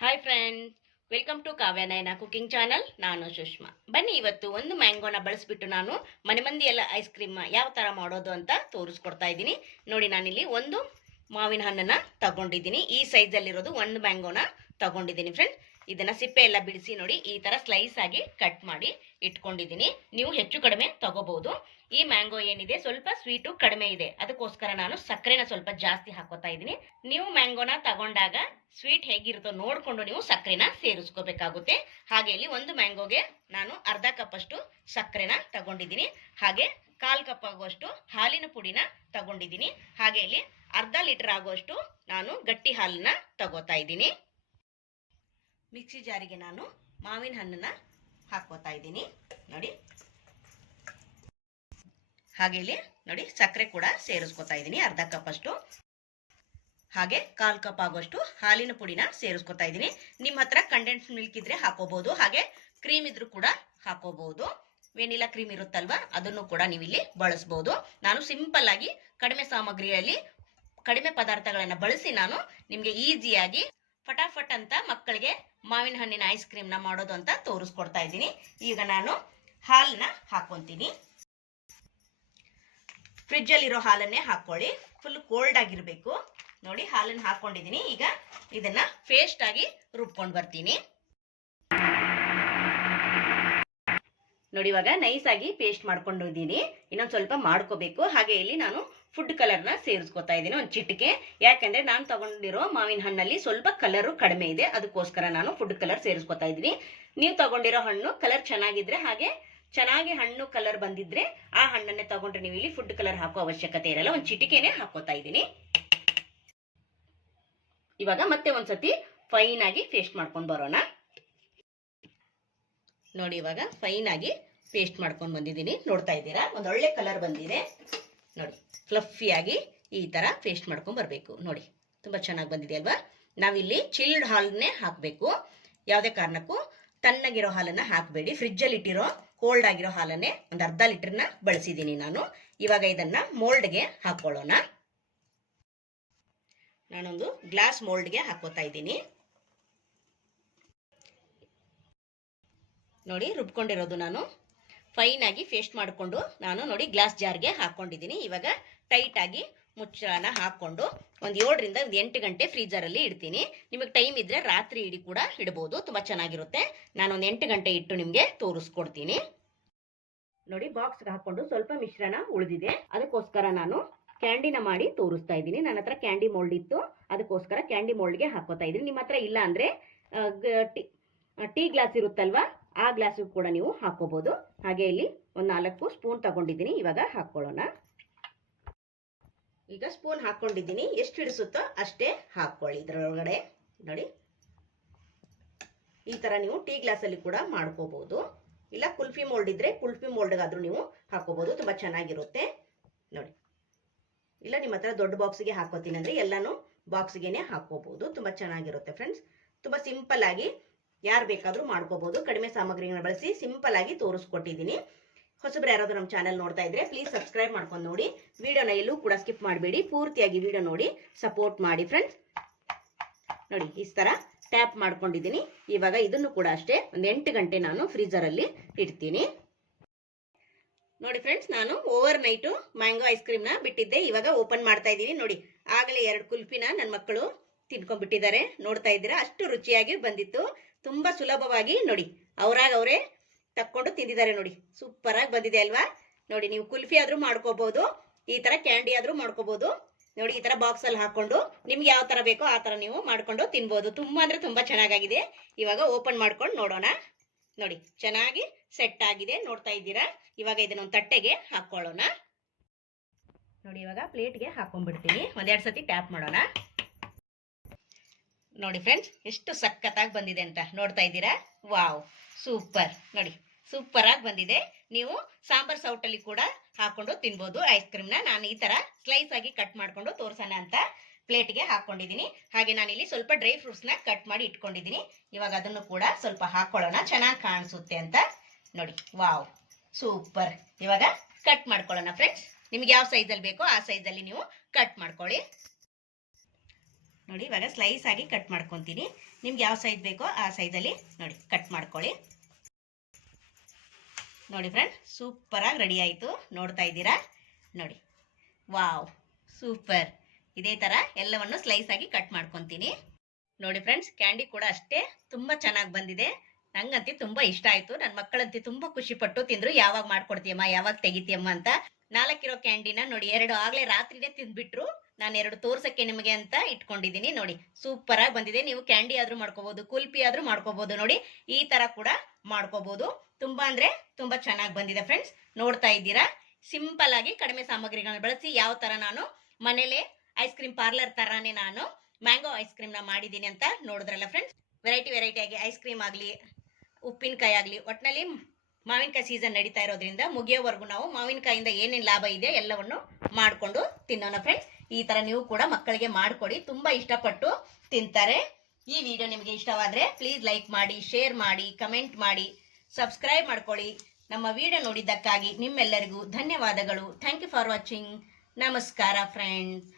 Hi friends, welcome to Kavya Nayana cooking channel. ನಾನು ಸುಷ್ಮಾ. ಬನ್ನಿ, ಇವತ್ತು ಒಂದು ಮ್ಯಾಂಗೋನ ಬಳಸ್ಬಿಟ್ಟು ನಾನು ಮನೆ ಮಂದಿ ಎಲ್ಲ ಐಸ್ ಕ್ರೀಮ್ ಯಾವ ಥರ ಮಾಡೋದು ಅಂತ ತೋರಿಸ್ಕೊಡ್ತಾ ಇದ್ದೀನಿ. ನೋಡಿ, ನಾನಿಲ್ಲಿ ಒಂದು ಮಾವಿನ ಹಣ್ಣನ್ನ ತಗೊಂಡಿದ್ದೀನಿ. ಈ ಸೈಜಲ್ಲಿರೋದು ಒಂದು ಮ್ಯಾಂಗೋನ ತಗೊಂಡಿದ್ದೀನಿ ಫ್ರೆಂಡ್ಸ್. ಇದನ್ನ ಸಿಪ್ಪೆ ಎಲ್ಲ ಬಿಡಿಸಿ ನೋಡಿ ಈ ತರ ಸ್ಲೈಸ್ ಆಗಿ ಕಟ್ ಮಾಡಿ ಇಟ್ಕೊಂಡಿದ್ದೀನಿ. ನೀವು ಹೆಚ್ಚು ಕಡಿಮೆ ತಗೋಬಹುದು. ಈ ಮ್ಯಾಂಗೋ ಏನಿದೆ ಸ್ವಲ್ಪ ಸ್ವೀಟು ಕಡಿಮೆ ಇದೆ, ಅದಕ್ಕೋಸ್ಕರ ನಾನು ಸಕ್ಕರೆನ ಸ್ವಲ್ಪ ಜಾಸ್ತಿ ಹಾಕೋತಾ ಇದ್ದೀನಿ. ನೀವು ಮ್ಯಾಂಗೋನ ತಗೊಂಡಾಗ ಸ್ವೀಟ್ ಹೇಗಿರುತ್ತೋ ನೋಡ್ಕೊಂಡು ನೀವು ಸಕ್ಕರೆನ ಸೇರಿಸ್ಕೋಬೇಕಾಗುತ್ತೆ. ಹಾಗೆ ಇಲ್ಲಿ ಒಂದು ಮ್ಯಾಂಗೋಗೆ ನಾನು ಅರ್ಧ ಕಪ್ ಅಷ್ಟು ಸಕ್ಕರೆನ ತಗೊಂಡಿದ್ದೀನಿ. ಹಾಗೆ 1/4 ಕಪ್ ಆಗುವಷ್ಟು ಹಾಲಿನ ಪುಡಿನ ತಗೊಂಡಿದ್ದೀನಿ. ಹಾಗೆ ಇಲ್ಲಿ ಅರ್ಧ ಲೀಟರ್ ಆಗುವಷ್ಟು ನಾನು ಗಟ್ಟಿ ಹಾಲನ್ನ ತಗೋತಾ ಇದ್ದೀನಿ. ಮಿಕ್ಸಿ ಜಾರಿಗೆ ನಾನು ಮಾವಿನ ಹಣ್ಣನ್ನ ಹಾಕೋತಾ ಇದ್ದೀನಿ ನೋಡಿ. ಹಾಗೆ ಇಲ್ಲಿ ನೋಡಿ ಸಕ್ಕರೆ ಕೂಡ ಸೇರಿಸ್ಕೊತಾ ಇದ್ದೀನಿ ಅರ್ಧ ಕಪ್ ಅಷ್ಟು. ಹಾಗೆ 1/4 ಕಪ್ ಆಗುವಷ್ಟು ಹಾಲಿನ ಪುಡಿನ ಸೇರಿಸ್ಕೊತಾ ಇದ್ದೀನಿ. ನಿಮ್ಮ ಹತ್ರ ಕಂಡೆನ್ಸ್ ಮಿಲ್ಕ್ ಇದ್ರೆ ಹಾಕೋಬಹುದು, ಹಾಗೆ ಕ್ರೀಮ್ ಇದ್ರೂ ಕೂಡ ಹಾಕೋಬಹುದು. ವೆನಿಲಾ ಕ್ರೀಮ್ ಇರುತ್ತಲ್ವಾ, ಅದನ್ನು ಕೂಡ ನೀವು ಇಲ್ಲಿ ಬಳಸಬಹುದು. ನಾನು ಸಿಂಪಲ್ ಆಗಿ ಕಡಿಮೆ ಸಾಮಗ್ರಿಯಲ್ಲಿ ಕಡಿಮೆ ಪದಾರ್ಥಗಳನ್ನ ಬಳಸಿ ನಾನು ನಿಮ್ಗೆ ಈಸಿಯಾಗಿ ಫಟಾಫಟ್ ಅಂತ ಮಕ್ಕಳಿಗೆ ಮಾವಿನ ಹಣ್ಣಿನ ಐಸ್ ಕ್ರೀಮ್ ನ ಮಾಡೋದು ಅಂತ ತೋರಿಸ್ಕೊಡ್ತಾ ಇದ್ದೀನಿ. ಈಗ ನಾನು ಹಾಲನ್ನ ಹಾಕೊಂತೀನಿ. ಫ್ರಿಡ್ಜ್ ಅಲ್ಲಿರೋ ಹಾಲನ್ನೇ ಹಾಕೊಳ್ಳಿ, ಫುಲ್ ಕೋಲ್ಡ್ ಆಗಿರ್ಬೇಕು. ನೋಡಿ, ಹಾಲನ್ನು ಹಾಕೊಂಡಿದ್ದೀನಿ. ಈಗ ಇದನ್ನ ಪೇಸ್ಟ್ ಆಗಿ ರುಬ್ಕೊಂಡು ಬರ್ತೀನಿ. ನೋಡಿ, ಇವಾಗ ನೈಸ್ ಆಗಿ ಪೇಸ್ಟ್ ಮಾಡ್ಕೊಂಡಿದ್ದೀನಿ. ಇನ್ನೊಂದು ಸ್ವಲ್ಪ ಮಾಡ್ಕೋಬೇಕು. ಹಾಗೆ ಇಲ್ಲಿ ನಾನು ಫುಡ್ ಕಲರ್ನ ಸೇರಿಸ್ಕೊತಾ ಇದ್ದೀನಿ ಒಂದು ಚಿಟಿಕೆ. ಯಾಕಂದ್ರೆ ನಾನು ತಗೊಂಡಿರೋ ಮಾವಿನ ಹಣ್ಣಲ್ಲಿ ಸ್ವಲ್ಪ ಕಲರು ಕಡಿಮೆ ಇದೆ, ಅದಕ್ಕೋಸ್ಕರ ನಾನು ಫುಡ್ ಕಲರ್ ಸೇರಿಸ್ಕೊತಾ ಇದ್ದೀನಿ. ನೀವು ತಗೊಂಡಿರೋ ಹಣ್ಣು ಕಲರ್ ಚೆನ್ನಾಗಿದ್ರೆ, ಹಾಗೆ ಚೆನ್ನಾಗಿ ಹಣ್ಣು ಕಲರ್ ಬಂದಿದ್ರೆ ಆ ಹಣ್ಣನ್ನೇ ತಗೊಂಡ್ರೆ ನೀವು ಇಲ್ಲಿ ಫುಡ್ ಕಲರ್ ಹಾಕೋ ಅವಶ್ಯಕತೆ ಇರಲ್ಲ. ಒಂದು ಚಿಟಿಕೆನೆ ಹಾಕೋತಾ ಇದ್ದೀನಿ. ಇವಾಗ ಮತ್ತೆ ಒಂದ್ಸತಿ ಫೈನ್ ಆಗಿ ಪೇಸ್ಟ್ ಮಾಡ್ಕೊಂಡು ಬರೋಣ. ನೋಡಿ, ಇವಾಗ ಫೈನ್ ಆಗಿ ಪೇಸ್ಟ್ ಮಾಡ್ಕೊಂಡು ಬಂದಿದ್ದೀನಿ. ನೋಡ್ತಾ ಇದ್ದೀರಾ, ಒಂದೊಳ್ಳೆ ಕಲರ್ ಬಂದಿದೆ ನೋಡಿ. ಫ್ಲಫಿಯಾಗಿ ಈ ತರ ಪೇಸ್ಟ್ ಮಾಡ್ಕೊಂಡು ಬರಬೇಕು. ನೋಡಿ, ತುಂಬಾ ಚೆನ್ನಾಗಿ ಬಂದಿದೆ ಅಲ್ವಾ. ನಾವಿಲ್ಲಿ ಚಿಲ್ಡ್ ಹಾಲನ್ನೇ ಹಾಕಬೇಕು. ಯಾವುದೇ ಕಾರಣಕ್ಕೂ ತಣ್ಣಗಿರೋ ಹಾಲನ್ನ ಹಾಕಬೇಡಿ. ಫ್ರಿಡ್ಜ್ ಅಲ್ಲಿ ಇಟ್ಟಿರೋ ಕೋಲ್ಡ್ ಆಗಿರೋ ಹಾಲನ್ನೇ ಒಂದು ಅರ್ಧ ಲೀಟರ್ನ ಬಳಸಿದ್ದೀನಿ ನಾನು. ಇವಾಗ ಇದನ್ನ ಮೋಲ್ಡ್ಗೆ ಹಾಕೊಳ್ಳೋಣ. ನಾನೊಂದು ಗ್ಲಾಸ್ ಮೋಲ್ಡ್ಗೆ ಹಾಕೋತಾ ಇದ್ದೀನಿ. ನೋಡಿ, ರುಬ್ಕೊಂಡಿರೋದು ನಾನು ಫೈನ್ ಆಗಿ ಪೇಸ್ಟ್ ಮಾಡಿಕೊಂಡು ನಾನು ನೋಡಿ ಗ್ಲಾಸ್ ಜಾರ್ಗೆ ಹಾಕೊಂಡಿದ್ದೀನಿ. ಇವಾಗ ಟೈಟ್ ಆಗಿ ಮುಚ್ಚಳನ ಹಾಕೊಂಡು ಒಂದು 7 ರಿಂದ 8 ಗಂಟೆ ಫ್ರೀಜರ್ ಅಲ್ಲಿ ಇಡ್ತೀನಿ. ನಿಮಗೆ ಟೈಮ್ ಇದ್ರೆ ರಾತ್ರಿ ಇಡೀ ಕೂಡ ಇಡಬಹುದು, ತುಂಬಾ ಚೆನ್ನಾಗಿರುತ್ತೆ. ನಾನೊಂದು 8 ಗಂಟೆ ಇಟ್ಟು ನಿಮ್ಗೆ ತೋರಿಸ್ಕೊಡ್ತೀನಿ. ನೋಡಿ, ಬಾಕ್ಸ್ಗೆ ಹಾಕೊಂಡು ಸ್ವಲ್ಪ ಮಿಶ್ರಣ ಉಳಿದಿದೆ, ಅದಕ್ಕೋಸ್ಕರ ನಾನು ಕ್ಯಾಂಡಿನ ಮಾಡಿ ತೋರಿಸ್ತಾ ಇದ್ದೀನಿ. ನನ್ನ ಹತ್ರ ಕ್ಯಾಂಡಿ ಮೋಲ್ಡ್ ಇತ್ತು, ಅದಕ್ಕೋಸ್ಕರ ಕ್ಯಾಂಡಿ ಮೋಲ್ಡ್ಗೆ ಹಾಕೋತಾ ಇದ್ದೀನಿ. ನಿಮ್ಮ ಹತ್ರ ಇಲ್ಲ ಅಂದ್ರೆ ಟೀ ಗ್ಲಾಸ್ ಇರುತ್ತಲ್ವಾ, ಆ ಗ್ಲಾಸ್ ಕೂಡ ನೀವು ಹಾಕೋಬಹುದು. ಹಾಗೆ ಇಲ್ಲಿ ಒಂದು 4 ಸ್ಪೂನ್ ತಗೊಂಡಿದ್ದೀನಿ. ಇವಾಗ ಹಾಕೊಳ್ಳೋಣ. ಈಗ ಸ್ಪೂನ್ ಹಾಕೊಂಡಿದ್ದೀನಿ. ಎಷ್ಟು ಹಿಡಿಸುತ್ತೋ ಅಷ್ಟೇ ಹಾಕೊಳ್ಳಿ ಇದರೊಳಗಡೆ. ನೋಡಿ, ಈ ತರ ನೀವು ಟೀ ಗ್ಲಾಸ್ ಅಲ್ಲಿ ಕೂಡ ಮಾಡ್ಕೋಬಹುದು, ಇಲ್ಲ ಕುಲ್ಫಿ ಮೋಲ್ಡ್ ಇದ್ರೆ ಕುಲ್ಫಿ ಮೋಲ್ಡ್ಗಾದ್ರೂ ನೀವು ಹಾಕೋಬಹುದು, ತುಂಬಾ ಚೆನ್ನಾಗಿರುತ್ತೆ ನೋಡಿ. ಇಲ್ಲ ನಿಮ್ಮ ಹತ್ರ ದೊಡ್ಡ ಬಾಕ್ಸ್ಗೆ ಹಾಕೋತೀನಿ ಅಂದ್ರೆ ಎಲ್ಲಾನು ಬಾಕ್ಸ್ಗೆನೆ ಹಾಕೋಬಹುದು, ತುಂಬಾ ಚೆನ್ನಾಗಿರುತ್ತೆ ಫ್ರೆಂಡ್ಸ್. ತುಂಬಾ ಸಿಂಪಲ್ ಆಗಿ ಯಾರು ಬೇಕಾದ್ರೂ ಮಾಡ್ಕೋಬಹುದು. ಕಡಿಮೆ ಸಾಮಗ್ರಿಗಳನ್ನ ಬಳಸಿ ಸಿಂಪಲ್ ಆಗಿ ತೋರಿಸ್ಕೊಟ್ಟಿದ್ದೀನಿ. ಹೊಸಬ್ರು ಯಾರಾದ್ರೂ ನಮ್ಮ ಚಾನೆಲ್ ನೋಡ್ತಾ ಇದ್ರೆ ಪ್ಲೀಸ್ ಸಬ್ಸ್ಕ್ರೈಬ್ ಮಾಡ್ಕೊಂಡು ನೋಡಿ. ವಿಡಿಯೋನ ಎಲ್ಲೂ ಕೂಡ ಸ್ಕಿಪ್ ಮಾಡಬೇಡಿ, ಪೂರ್ತಿಯಾಗಿ ವಿಡಿಯೋ ನೋಡಿ ಸಪೋರ್ಟ್ ಮಾಡಿ ಫ್ರೆಂಡ್ಸ್. ನೋಡಿ, ಈ ತರ ಟ್ಯಾಪ್ ಮಾಡ್ಕೊಂಡಿದ್ದೀನಿ. ಇವಾಗ ಇದನ್ನು ಕೂಡ ಅಷ್ಟೇ ಒಂದು 8 ಗಂಟೆ ನಾನು ಫ್ರೀಜರ್ ಅಲ್ಲಿ ಇಡ್ತೀನಿ. ನೋಡಿ ಫ್ರೆಂಡ್ಸ್, ನಾನು over night mango ice cream ನ ಬಿಟ್ಟಿದ್ದೆ. ಇವಾಗ ಓಪನ್ ಮಾಡ್ತಾ ಇದ್ದೀನಿ. ನೋಡಿ, ಆಗಲೇ 2 ಕುಲ್ಫಿನ ನನ್ನ ಮಕ್ಕಳು ತಿನ್ಕೊಂಡ್ಬಿಟ್ಟಿದ್ದಾರೆ. ನೋಡ್ತಾ ಇದ್ದೀರಾ, ಅಷ್ಟು ರುಚಿಯಾಗಿ ಬಂದಿತ್ತು. ತುಂಬಾ ಸುಲಭವಾಗಿ ನೋಡಿ ಅವರಾಗ ಅವರೇ ತಕ್ಕೊಂಡು ತಿಂದಿದ್ದಾರೆ. ನೋಡಿ, ಸೂಪರ್ ಆಗಿ ಬಂದಿದೆ ಅಲ್ವಾ. ನೋಡಿ, ನೀವು ಕುಲ್ಫಿ ಆದ್ರೂ ಮಾಡ್ಕೋಬಹುದು, ಈ ತರ ಕ್ಯಾಂಡಿ ಆದ್ರೂ ಮಾಡ್ಕೋಬಹುದು. ನೋಡಿ, ಈ ತರ ಬಾಕ್ಸ್ ಅಲ್ಲಿ ಹಾಕೊಂಡು ನಿಮ್ಗೆ ಯಾವ ತರ ಬೇಕೋ ಆ ತರ ನೀವು ಮಾಡ್ಕೊಂಡು ತಿನ್ಬಹುದು. ತುಂಬಾ ಅಂದ್ರೆ ತುಂಬಾ ಚೆನ್ನಾಗಿದೆ. ಇವಾಗ ಓಪನ್ ಮಾಡ್ಕೊಂಡು ನೋಡೋಣ. ನೋಡಿ, ಚೆನ್ನಾಗಿ ಸೆಟ್ ಆಗಿದೆ, ನೋಡ್ತಾ ಇದ್ದೀರಾ. ಇವಾಗ ಇದನ್ನೊಂದು ತಟ್ಟೆಗೆ ಹಾಕೊಳ್ಳೋಣ. ನೋಡಿ, ಇವಾಗ ಪ್ಲೇಟ್ಗೆ ಹಾಕೊಂಡ್ಬಿಡ್ತೀನಿ. ಒಂದೆರಡು ಸತಿ ಟ್ಯಾಪ್ ಮಾಡೋಣ. ನೋಡಿ ಫ್ರೆಂಡ್ಸ್, ಎಷ್ಟು ಸಖತ್ತಾಗಿ ಬಂದಿದೆ ಅಂತ ನೋಡ್ತಾ ಇದ್ದೀರಾ. Wow, super. ನೋಡಿ, ಸೂಪರ್ ಆಗಿ ಬಂದಿದೆ. ನೀವು ಸಾಂಬಾರ್ ಸೌಟಲ್ಲಿ ಕೂಡ ಹಾಕೊಂಡು ತಿನ್ಬೋದು ಐಸ್ ಕ್ರೀಮ್ನ. ನಾನು ಈ ತರ ಸ್ಲೈಸ್ ಆಗಿ ಕಟ್ ಮಾಡ್ಕೊಂಡು ತೋರ್ಸೋಣ ಅಂತ ಪ್ಲೇಟ್ಗೆ ಹಾಕೊಂಡಿದ್ದೀನಿ. ಹಾಗೆ ನಾನಿಲ್ಲಿ ಸ್ವಲ್ಪ ಡ್ರೈ ಫ್ರೂಟ್ಸ್ನ ಕಟ್ ಮಾಡಿ ಇಟ್ಕೊಂಡಿದ್ದೀನಿ. ಇವಾಗ ಅದನ್ನು ಕೂಡ ಸ್ವಲ್ಪ ಹಾಕೊಳ್ಳೋಣ, ಚೆನ್ನಾಗಿ ಕಾಣಿಸುತ್ತೆ ಅಂತ. ನೋಡಿ, ವಾವ್, ಸೂಪರ್. ಇವಾಗ ಕಟ್ ಮಾಡ್ಕೊಳ್ಳೋಣ ಫ್ರೆಂಡ್ಸ್. ನಿಮ್ಗೆ ಯಾವ ಸೈಜಲ್ಲಿ ಬೇಕೋ ಆ ಸೈಜಲ್ಲಿ ನೀವು ಕಟ್ ಮಾಡ್ಕೊಳ್ಳಿ. ನೋಡಿ ಇವಾಗ ಸ್ಲೈಸ್ ಆಗಿ ಕಟ್ ಮಾಡ್ಕೊತೀನಿ. ನಿಮ್ಗೆ ಯಾವ ಸೈಜ್ ಬೇಕೋ ಆ ಸೈಜಲ್ಲಿ ನೋಡಿ ಕಟ್ ಮಾಡ್ಕೊಳ್ಳಿ. ನೋಡಿ ಫ್ರೆಂಡ್, ಸೂಪರಾಗಿ ರೆಡಿ ಆಯಿತು. ನೋಡ್ತಾ ಇದ್ದೀರಾ ನೋಡಿ, ವಾವ್ ಸೂಪರ್. ಇದೇ ಥರ ಎಲ್ಲವನ್ನು ಸ್ಲೈಸ್ ಆಗಿ ಕಟ್ ಮಾಡ್ಕೊತೀನಿ. ನೋಡಿ ಫ್ರೆಂಡ್ಸ್, ಕ್ಯಾಂಡಿ ಕೂಡ ಅಷ್ಟೇ ತುಂಬ ಚೆನ್ನಾಗಿ ಬಂದಿದೆ. ನಂಗಂತೂ ತುಂಬ ಇಷ್ಟ ಆಯಿತು. ನನ್ನ ಮಕ್ಕಳಂತೂ ತುಂಬ ಖುಷಿಪಟ್ಟು ತಿಂದರು. ಯಾವಾಗ ಮಾಡ್ಕೊಡ್ತೀಯಮ್ಮ, ಯಾವಾಗ ತೆಗಿತೀಯಮ್ಮ ಅಂತ. 4 ಕಿಲೋ ಕ್ಯಾಂಡಿನ ನೋಡಿ 2 ಆಗಲೇ ರಾತ್ರಿನೇ ತಿಂದ್ಬಿಟ್ರು. ನಾನು 2 ತೋರ್ಸಕ್ಕೆ ನಿಮಗೆ ಅಂತ ಇಟ್ಕೊಂಡಿದ್ದೀನಿ. ನೋಡಿ ಸೂಪರ್ ಆಗಿ ಬಂದಿದೆ. ನೀವು ಕ್ಯಾಂಡಿ ಆದ್ರೂ ಮಾಡ್ಕೋಬಹುದು, ಕುಲ್ಫಿ ಆದ್ರೂ ಮಾಡ್ಕೋಬಹುದು. ನೋಡಿ ಈ ತರ ಕೂಡ ಮಾಡ್ಕೋಬಹುದು. ತುಂಬಾ ಅಂದ್ರೆ ತುಂಬಾ ಚೆನ್ನಾಗಿ ಬಂದಿದೆ ಫ್ರೆಂಡ್ಸ್. ನೋಡ್ತಾ ಇದ್ದೀರಾ, ಸಿಂಪಲ್ ಆಗಿ ಕಡಿಮೆ ಸಾಮಗ್ರಿಗಳನ್ನ ಬಳಸಿ ಯಾವ ತರ ನಾನು ಮನೇಲೆ ಐಸ್ ಕ್ರೀಮ್ ಪಾರ್ಲರ್ ತರಾನೇ ನಾನು ಮ್ಯಾಂಗೋ ಐಸ್ ಕ್ರೀಮ್ ನ ಮಾಡಿದ್ದೀನಿ ಅಂತ ನೋಡಿದ್ರಲ್ಲ ಫ್ರೆಂಡ್ಸ್. ವೆರೈಟಿ ಆಗಿ ಐಸ್ ಕ್ರೀಮ್ ಆಗಲಿ, ಉಪ್ಪಿನಕಾಯಿ ಆಗಲಿ, ಒಟ್ಟಿನಲ್ಲಿ ಮಾವಿನಕಾಯಿ ಸೀಸನ್ ನಡೀತಾ ಇರೋದ್ರಿಂದ ಮುಗಿಯೋವರೆಗೂ ನಾವು ಮಾವಿನಕಾಯಿಂದ ಏನೇನು ಲಾಭ ಇದೆ ಎಲ್ಲವನ್ನು ಮಾಡಿಕೊಂಡು ತಿನ್ನೋಣ ಫ್ರೆಂಡ್ಸ್. ಈ ತರ ನೀವು ಕೂಡ ಮಕ್ಕಳಿಗೆ ಮಾಡಿಕೊಡಿ, ತುಂಬಾ ಇಷ್ಟಪಟ್ಟು ತಿಂತಾರೆ. ಈ ವಿಡಿಯೋ ನಿಮಗೆ ಇಷ್ಟವಾದ್ರೆ ಪ್ಲೀಸ್ ಲೈಕ್ ಮಾಡಿ, ಶೇರ್ ಮಾಡಿ, ಕಮೆಂಟ್ ಮಾಡಿ, ಸಬ್ಸ್ಕ್ರೈಬ್ ಮಾಡ್ಕೊಳ್ಳಿ. ನಮ್ಮ ವಿಡಿಯೋ ನೋಡಿದ್ದಕ್ಕಾಗಿ ನಿಮ್ಮೆಲ್ಲರಿಗೂ ಧನ್ಯವಾದಗಳು. Thank you for watching. ನಮಸ್ಕಾರ ಫ್ರೆಂಡ್ಸ್.